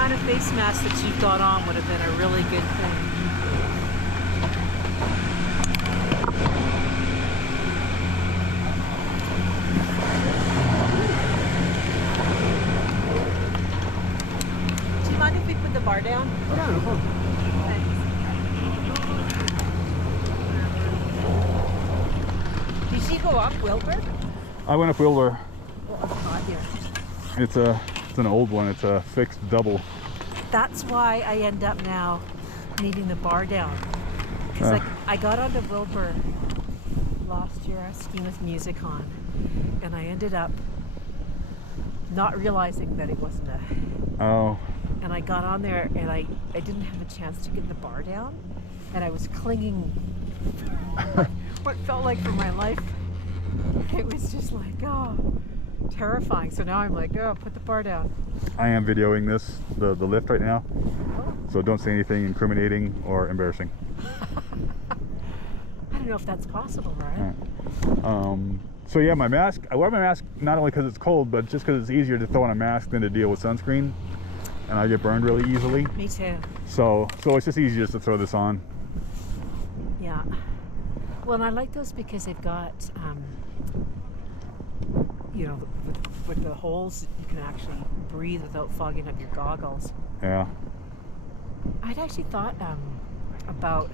kind of face mask that you've got on would have been a really good thing. Do you mind if we put the bar down? Yeah, no problem. Thanks. Did you go up Wilbur? I went up Wilbur. Oh, God, here. It's an old one. It's a fixed double. That's why I end up now needing the bar down. Because I got onto Wilbur last year skiing with music on, and I ended up not realizing that it wasn't a... Oh. And I got on there and I didn't have a chance to get the bar down, and I was clinging what felt like for my life. It was just like, oh, terrifying. So now I'm like, oh, put the bar down. I am videoing this, the lift right now. Oh. So don't say anything incriminating or embarrassing. I don't know if that's possible, right? So yeah, my mask, I wear my mask not only because it's cold, but just because it's easier to throw on a mask than to deal with sunscreen. And I get burned really easily. Me too. So it's just easier just to throw this on. Yeah. Well, and I like those because they've got, you know, with the holes, you can actually breathe without fogging up your goggles. Yeah. I'd actually thought about,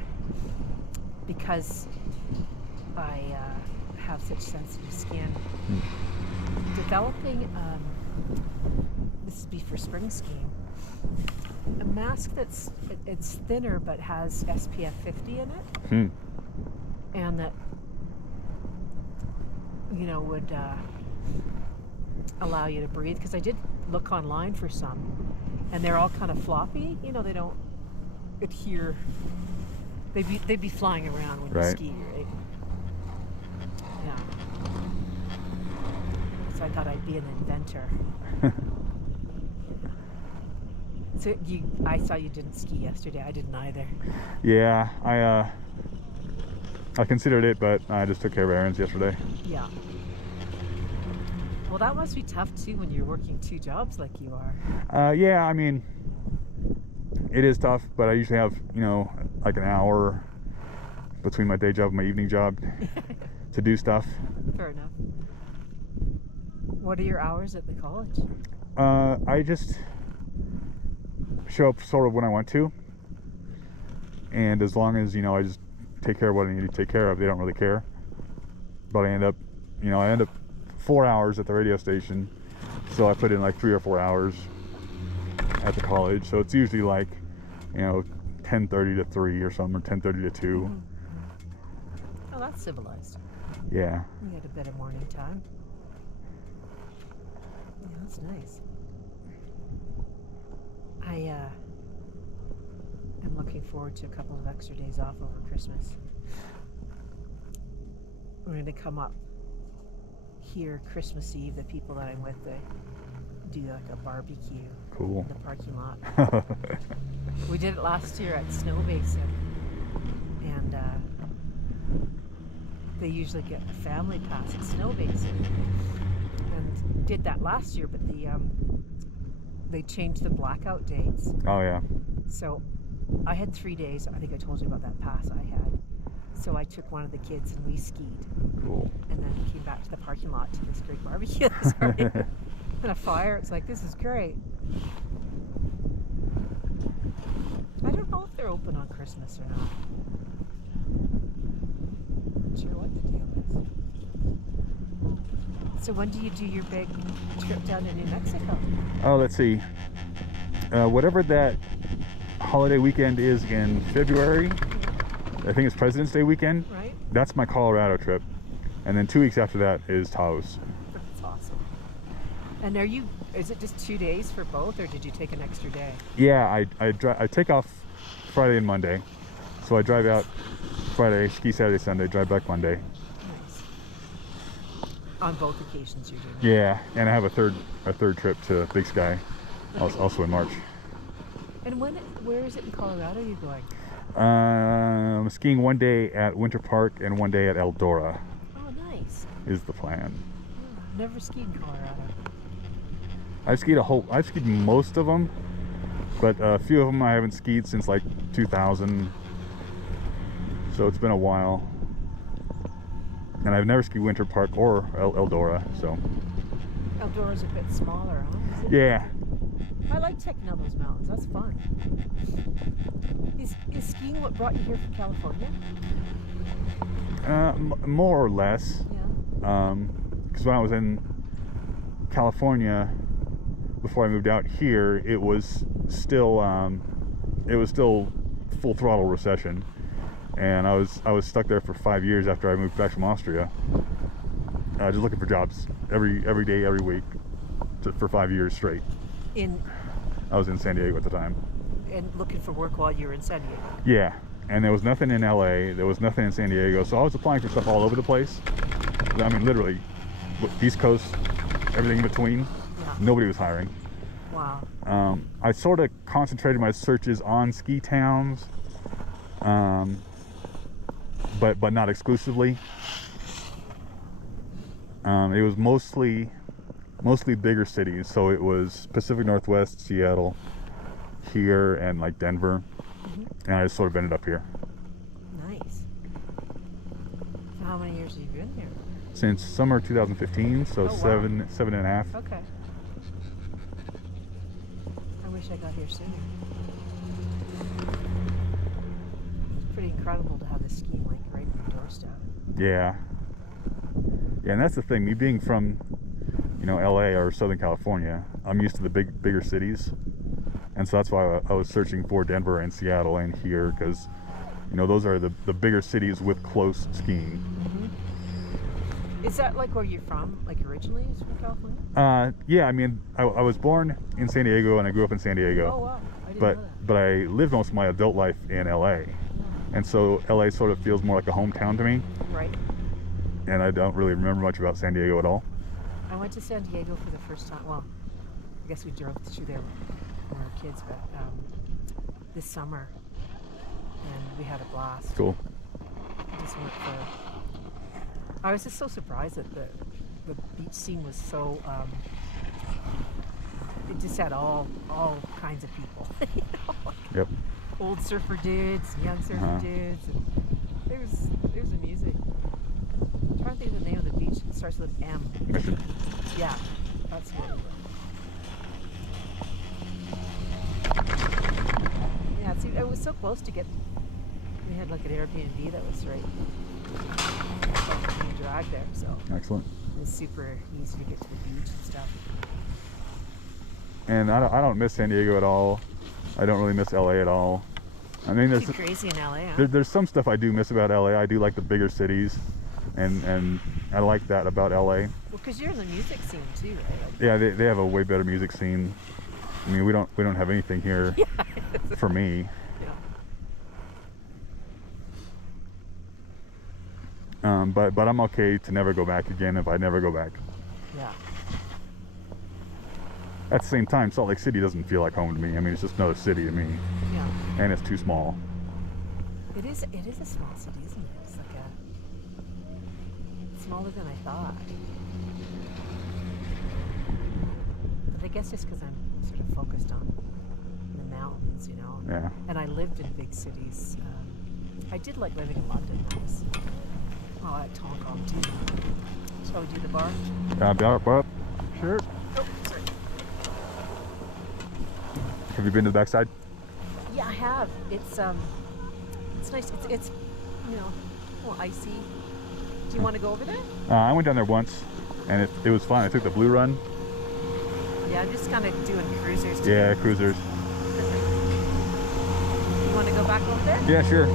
because I have such sensitive skin, developing, this would be for spring skiing, a mask it's thinner but has SPF 50 in it, and that, you know, would allow you to breathe. Because I did look online for some, and they're all kind of floppy. You know, they don't adhere. They'd be flying around when you ski, right? Yeah. So I thought I'd be an inventor. So I saw you didn't ski yesterday. I didn't either. Yeah, I considered it, but I just took care of errands yesterday. Yeah. Well, that must be tough too when you're working two jobs like you are. Yeah, I mean, it is tough, but I usually have, you know, like an hour between my day job and my evening job to do stuff. Fair enough. What are your hours at the college? I just show up sort of when I want to, and as long as, you know, I just take care of what I need to take care of, they don't really care. But I end up 4 hours at the radio station, so I put in like 3 or 4 hours at the college. So it's usually like, you know, 10:30 to 3 or something, or 10:30 to 2. Mm-hmm. Oh, that's civilized. Yeah. You had a bit of morning time. Yeah, that's nice. I am looking forward to a couple of extra days off over Christmas. We're going to come up here Christmas Eve. The people that I'm with, they do like a barbecue Cool. in the parking lot. We did it last year at Snowbird, and they usually get a family pass at Snowbird, and did that last year, but they changed the blackout dates. Oh yeah. So I had 3 days. I think I told you about that pass I had. So I took one of the kids and we skied. Cool. And then came back to the parking lot to this great barbecue this morning. And a fire. It's like, this is great. I don't know if they're open on Christmas or not. Not sure what the deal is. So when do you do your big trip down to New Mexico? Oh, let's see. Whatever that holiday weekend is in February, I think it's President's Day weekend. Right. That's my Colorado trip. And then 2 weeks after that is Taos. That's awesome. And is it just 2 days for both, or did you take an extra day? Yeah, I take off Friday and Monday. So I drive out Friday, ski Saturday, Sunday, drive back Monday. Nice. On both occasions you're doing that. Yeah, and I have a third trip to Big Sky, also in March. And where is it in Colorado you're going? I'm skiing one day at Winter Park and one day at Eldora. Oh, nice. Is the plan. Never skied in Colorado. I've skied most of them, But a few of them I haven't skied since like 2000, so it's been a while. And I've never skied Winter Park or Eldora, so. Eldora's a bit smaller, huh? Yeah. I like checking out those mountains. That's fun. Is skiing what brought you here from California? More or less. Yeah. Because when I was in California, before I moved out here, it was still full throttle recession, and I was stuck there for 5 years after I moved back from Austria, just looking for jobs every day, every week, for 5 years straight. I was in San Diego at the time. And looking for work while you were in San Diego. Yeah, and there was nothing in LA, there was nothing in San Diego, so I was applying for stuff all over the place. I mean, literally, East Coast, everything in between. Yeah. Nobody was hiring. Wow. I sort of concentrated my searches on ski towns, but not exclusively. It was mostly bigger cities, so it was Pacific Northwest, Seattle, here, and like Denver, and I just sort of ended up here. Nice. So how many years have you been here? Since summer 2015, so wow. seven and a half. Okay. I wish I got here sooner. It's pretty incredible to have this ski link right on your doorstep. Yeah, and that's the thing. Me being from, LA or Southern California, I'm used to the bigger cities, and so that's why I was searching for Denver and Seattle and here, because those are the bigger cities with close skiing. Is that like where you're from, like originally, is from California? Yeah, I mean, I was born in San Diego and I grew up in San Diego. Oh wow, I didn't know that. But I lived most of my adult life in LA, and so LA sort of feels more like a hometown to me. Right. And I don't really remember much about San Diego at all. I went to San Diego for the first time. Well, I guess we drove through there when we were kids, but this summer, and we had a blast. Cool. I just went for. I was just so surprised that the beach scene was so. It just had all kinds of people. Yep. Old surfer dudes, young surfer dudes, and there's the music. I'm trying to think of the name of the beach. It starts with M. Mission. Yeah, that's what it was. Yeah, see, it was so close to get. We had like an Airbnb that was right. You drag there, so. Excellent. It was super easy to get to the beach and stuff. And I don't miss San Diego at all. I don't really miss LA at all. I mean, Too crazy in LA, huh? there's some stuff I do miss about LA. I do like the bigger cities, and I like that about LA. Well, because you're in the music scene too, right? Like, Yeah, they have a way better music scene. I mean, we don't have anything here for me. Yeah. But I'm okay to never go back again if I never go back. Yeah. At the same time, Salt Lake City doesn't feel like home to me. I mean, it's just another city to me, Yeah. and it's too small. It is a small city, isn't it? It's like smaller than I thought. But I guess just because I'm sort of focused on the mountains, Yeah. And I lived in big cities. I did like living in London. At Hong Kong too. Shall we do the bar? Sure. Oh, sorry. Have you been to the backside? Yeah, I have. It's nice. It's a little icy. Do you want to go over there? I went down there once, and it was fun. I took the Blue Run. Yeah, I'm just kind of doing cruisers. Yeah, cruisers. You want to go back over there? Yeah, sure.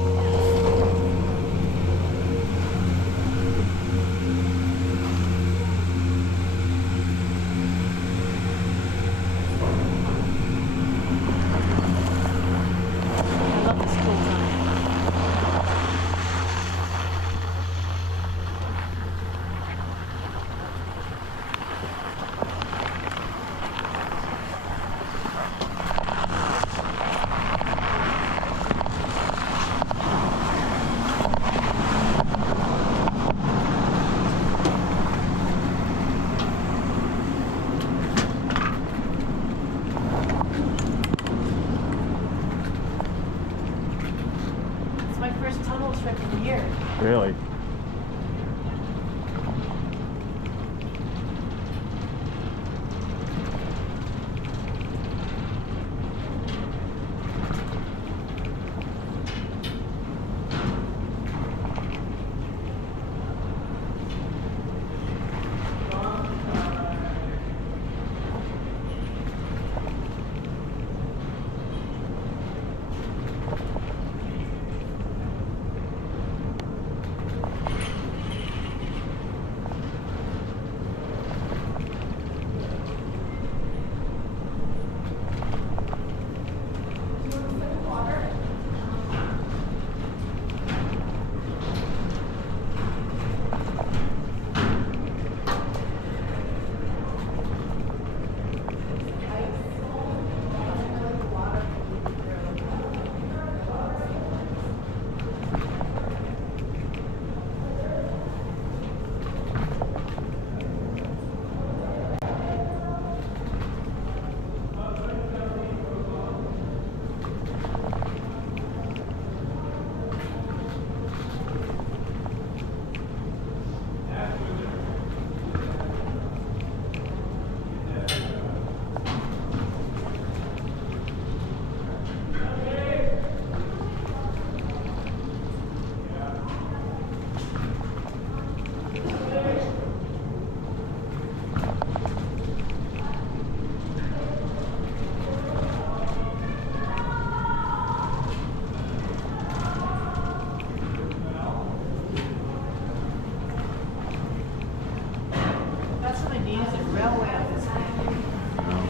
no way up this thing. No.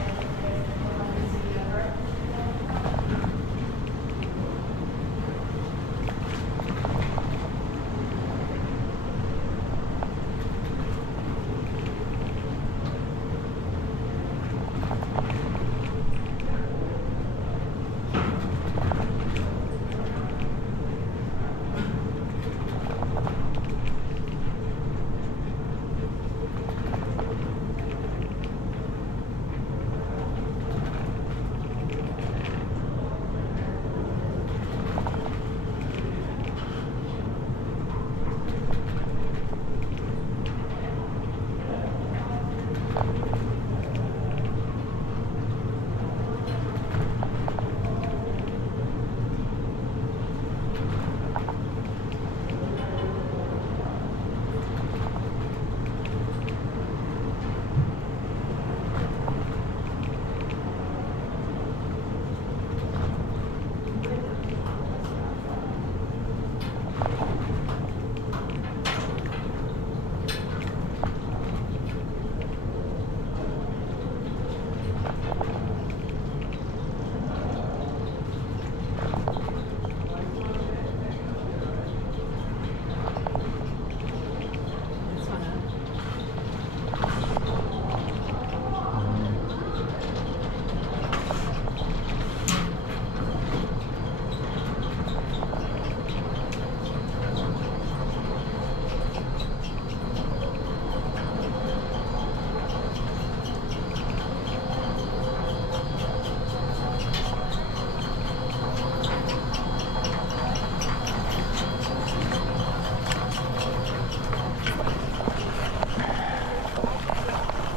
This one up.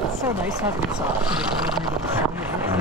It's so nice having socks and the greenery to the sunny out.